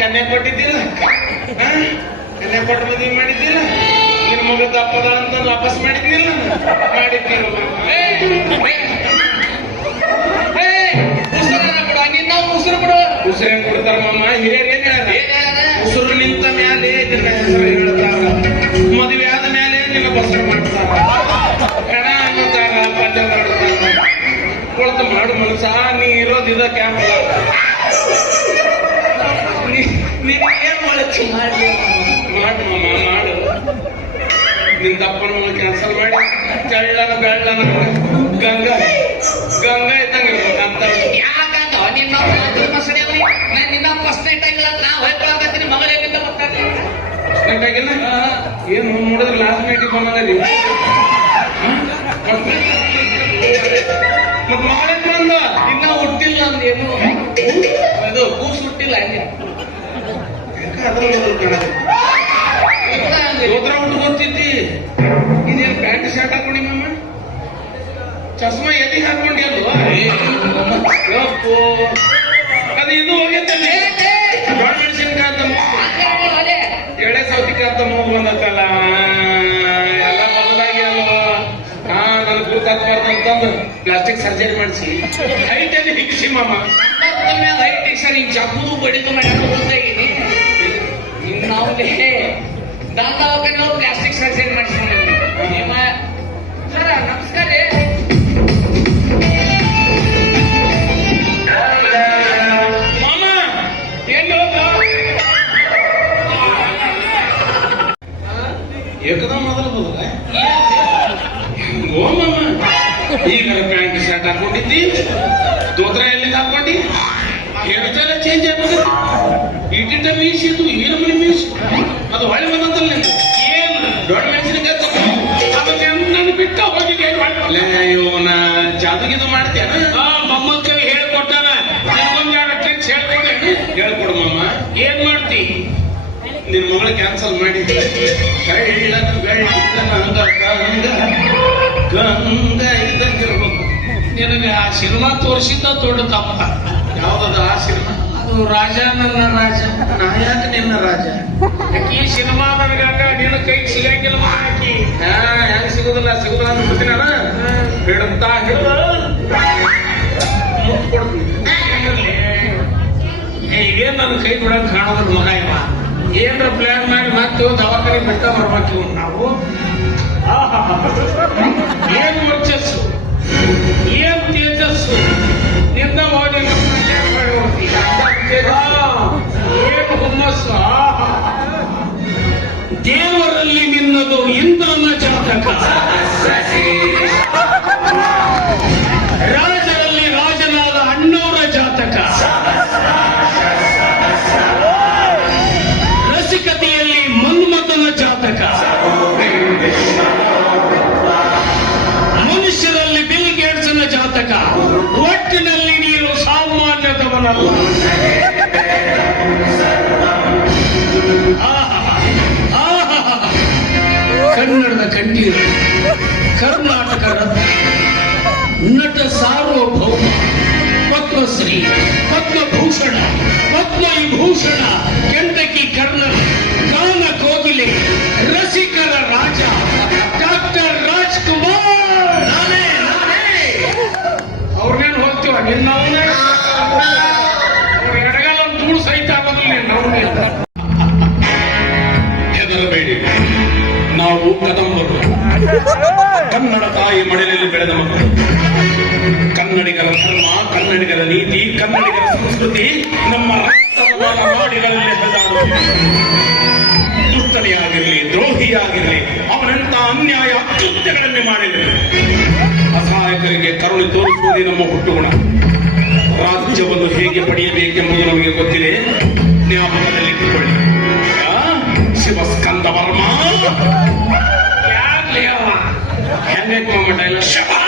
ಕನ್ಯಾ ಕೊಟ್ಟಿದ್ದಿಲ್ಲ, ಕನ್ಯಾ ಕೊಟ್ಟು ಮದುವೆ ಮಾಡಿದ್ದಿಲ್ಲ, ನಿನ್ನ ಮಗ ತಪ್ಪದ ಅಂತ ವಾಪಸ್ ಮಾಡಿದ್ದಿಲ್ಲ, ಮಾಡಿದ್ದಿಲ್ಲ. ಉಸಿರು ಬಿಡು. ಉಸಿರು ಹೆಂಗ್ ಕೊಡ್ತಾರ ಮಾಮ? ಹಿರಿಯರ್ ಏನ್ ಹೇಳ್ಯಾರ? ಉಸಿರು ನಿಂತ ಮ್ಯಾಲೆ ನಿನ್ನ ಹೆಸರು ಹೇಳ್ತಾರ, ಮದುವೆ ಆದ ಮ್ಯಾಲೆ ನಿನ್ನ ಬಸರು ಮಾಡ್ತಾರ, ಹೆಣ ಅನ್ನುತ್ತಾರ, ಪಲ್ಯ ಮಾಡ್ತಾರ. ಕೊಳ್ತು ಮಾಡು ಮನಸ, ನೀ ಇರೋದು ಇದ ಕ್ಯಾಂಪ್. ನೀನ್ ಮಾಡಚ್ಚಿ ಮಾಡಿ ಮಾಡು ಮಾಮ, ಮಾಡು. ನಿನ್ ದಪ್ಪನ ಮಗ ಕ್ಯಾನ್ಸಲ್ ಮಾಡಿ ತೆಳ್ಳನ ಬೆಳ್ಳನ ಗಂಗಾ ಗಂಗಾ ಇದ್ದಂಗ ಇರ್ಬೇಕಂತ. ಏನು ನೋಡಿದ್ರೆ ಲಾಸ್ಟ್ ನೈಟಿಗೆ ಬಂದಿ ಮತ್ ಮಗಳೇನ್ ಬಂದ? ಇನ್ನ ಹುಟ್ಟಿಲ್ಲ ಅಂದೇನು, ಅದು ಕೂಸು ಹುಟ್ಟಿಲ್ಲ. ಗೋತ್ರ ಉಟ್ಕೊಂತಿದ್ದಿ, ಇದೇನು ಪ್ಯಾಂಟ್ ಶರ್ಟ್ ಹಾಕೊಂಡಿ ಮಮ್ಮ? ಚಸ್ಮಾ ಎಲ್ಲಿಗೆ ಹಾಕೊಂಡಿ ಅಲ್ವಾ? ಯಪ್ಪೋ, ಅದು ಇದು ಹೋಗ್ಯತ್ತಲ್ಲ, ದೊಡ್ಡ ಮೆಣಸಿನ್ಕಾಯಿ ಅಂತ ಎಳೆ ಸೌತಿಕಾಯಿ ಅಂತ ಮೂಗು ಬಂದತ್ತಲ್ಲ, ಎಲ್ಲ ಬದಲಾಗಿ ಅಲ್ವಾ? ನನ್ ಗುರುತಾಗ್ಬಾರ್ದು ಅಂತಂದು ಪ್ಲಾಸ್ಟಿಕ್ ಸರ್ಜರಿ ಮಾಡಿಸಿ ಹೈಟ್ ಅಲ್ಲಿ ಹಿಗಿಸಿ ಮಾಮ. ಹೈಟ್ ಸರ್ ಈಗ ಜಬ್ಬು ಬಡಿದು ಮಾಡಿ ನಾವು ದಾಂತವಾಗನೂ ಪ್ಲಾಸ್ಟಿಕ್ ಸರ್ಜರಿ ಮಾಡಿಸ್ಕೊಂಡಿದ್ವಿ. ನಿಮ್ಮ ಸರ ನಮಸ್ಕಾರ ರೀ. ಮಾಮ ಏನು ಏಕದ ಮೊದಲು ಬದಲ ಓ ಮಾಮ, ಈಗ ಪ್ಯಾಂಟ್ ಶರ್ಟ್ ಹಾಕೊಂಡಿದ್ದಿ, ದೋತ್ರ ಎಲ್ಲಿಗೆ ಹಾಕೊಂಡಿ, ಹೇಳ್ತಾರ ಚೇಂಜ್ ಆಗ್ಬೋದು. ಇಟ್ಟಿಟ್ಟ ಮೀಸಿದ್ದು ಏನು ಮನೆ ಮೀಸು, ಅದು ಹೊಳೆ ಬಂದಂತಲ್ಲ ನಿಮ್ಗೆ. ಏನು ದೊಡ್ಡ ಮೆಣಸಿನಕಾಯಿ ಅದಕ್ಕೆ ನಾನು ಬಿಟ್ಟ ಹೋಗಿದೆ. ಇವನ ಜಾದುಗಿದು ಮಾಡ್ತೇನ? ಮೊಮ್ಮಕ್ಕಳ ಹೇಳ್ಕೊಟ್ಟಾನ, ನಿಮ್ಗೊಂದು ಎರಡು ಟ್ರಿಕ್ಸ್ ಹೇಳ್ಕೊಡೆ. ಹೇಳ್ಕೊಡು ಮಾಮ. ಏನ್ ಮಾಡ್ತಿ? ನಿನ್ ಮಗಳ ಕ್ಯಾನ್ಸಲ್ ಮಾಡಿ ಗಂಗ ಗಂಗ ಇದ್ದಂಗಿರ್ಬೇಕು. ನಿನಗೆ ಆ ಸಿನಿಮಾ ತೋರಿಸಿದ್ದ ದೊಡ್ಡ ತಪ್ಪ. ಯಾವ್ದದ ಆ ಸಿನಿಮಾ? ಅದು ರಾಜ ನನ್ನ ರಾಜ. ನಾ ಯಾಕೆ ನಿನ್ನ ರಾಜ? ಈ ಸಿನಿಮಾ ನನಗಂಗ ನಿನ್ನ ಕೈಗೆ ಸಿಗಂಗಿಲ್ಲ. ಹಾಕಿ ಹೆಂಗ್ ಸಿಗುದಿಲ್ಲ ಸಿಗುದಿಲ್ಲ ಅಂದ್ಬಿಡ್ತೀನಿ ನಾನು. ಹಿಡ್ತಾ ಹಿಡಿದ ಮುಟ್ ಕೊಡ್ತೀನಿ. ಏನ್ ನನ್ನ ಕೈ ಬಿಡಕ್ ಕಾಣೋದ್ರ ಮಗ ಇವ. ಏನ್ರ ಪ್ಲಾನ್ ಮಾಡಿ ಮತ್ತೆ ದವಾಖಾನೆ ಬಿಟ್ಟ ಬರ್ಬೇಕು ನಾವು. ಏನ್ ವರ್ಚಸ್ಸು, ಏನ್ ತೇಜಸ್ಸು ನಿಂದ ಹೋಗಿ ಏನ್ ಹುಮ್ಮಸ್ಸು. ದೇವರಲ್ಲಿ ನಿನ್ನದು ಇಂದ್ರನ ಜಾತಕ, ರಾಜರಲ್ಲಿ ರಾಜನಾದ ಅಣ್ಣವರ ಜಾತಕ, ರಸಿಕತೆಯಲ್ಲಿ ಮನ್ಮಥನ ಜಾತಕ, ಮನುಷ್ಯರಲ್ಲಿ ಬಿಲ್ ಗೇಟ್ಸ್ನ ಜಾತಕ. ಒಟ್ಟಿನಲ್ಲಿ ನೀನು ಸಾಮಾನ್ಯದವನಲ್ಲ. ಕನ್ನಡದ ಕಂಠೀರು, ಕರ್ನಾಟಕ ರತ್ನ, ನಟ ಸಾರ್ವಭೌಮ, ಪದ್ಮಶ್ರೀ, ಪದ್ಮಭೂಷಣ, ಪದ್ಮವಿಭೂಷಣ, ಕೆಂಟಕಿ ಕರ್ನಲ್, ಗಾನ ಕೋಗಿಲೆ, ರಸಿಕರ ರಾಜ ಡಾಕ್ಟರ್ ರಾಜ್ಕುಮಾರ್. ಅವ್ರನ್ನೇನು ಹೋಗ್ತೀವ ನಿನ್ನವನ್ನೇ ಎಡಗಾಲ ಧೂಳು ಸಹಿತ ಆಗೋದಿಲ್ಲ. ಹೆದರಬೇಡಿ, ನಾವು ಕದಂಬರು. ಕನ್ನಡ ತಾಯಿ ಮಡಿಲಲ್ಲಿ ಬೆಳೆದ ಮಕ್ಕಳು. ಕನ್ನಡಿಗರ ಧರ್ಮ, ಕನ್ನಡಿಗರ ನೀತಿ, ಕನ್ನಡಿಗರ ಸಂಸ್ಕೃತಿ ನಮ್ಮ ರಕ್ತವಾದ ನಾಡಿಗಳಲ್ಲಿ ಹರಿದಾಡುತ್ತಿದೆ. ದುಷ್ಟನೆಯಾಗಿರಲಿ, ದ್ರೋಹಿಯಾಗಿರಲಿ, ಅವನಂತ ಅನ್ಯಾಯ ಅಕೃತ್ಯಗಳನ್ನೇ ಮಾಡಿರಲಿ, ಅಸಹಾಯಕರಿಗೆ ಕರುಣೆ ತೋರಿಸುವುದೇ ನಮ್ಮ ಹುಟ್ಟುಗುಣ. ರಾಜ್ಯವನ್ನು ಹೇಗೆ ಪಡೆಯಬೇಕೆಂಬುದು ನಮಗೆ ಗೊತ್ತಿದೆ, ಜ್ಞಾಪಕದಲ್ಲಿಟ್ಟುಕೊಳ್ಳಿ. ಶಿವಸ್ಕಂದ ವರ್ಮ ಹೆಂಗೈತೆ ಮೊಮೆಂಟ್ ಎಲ್ಲ ಶಬಾ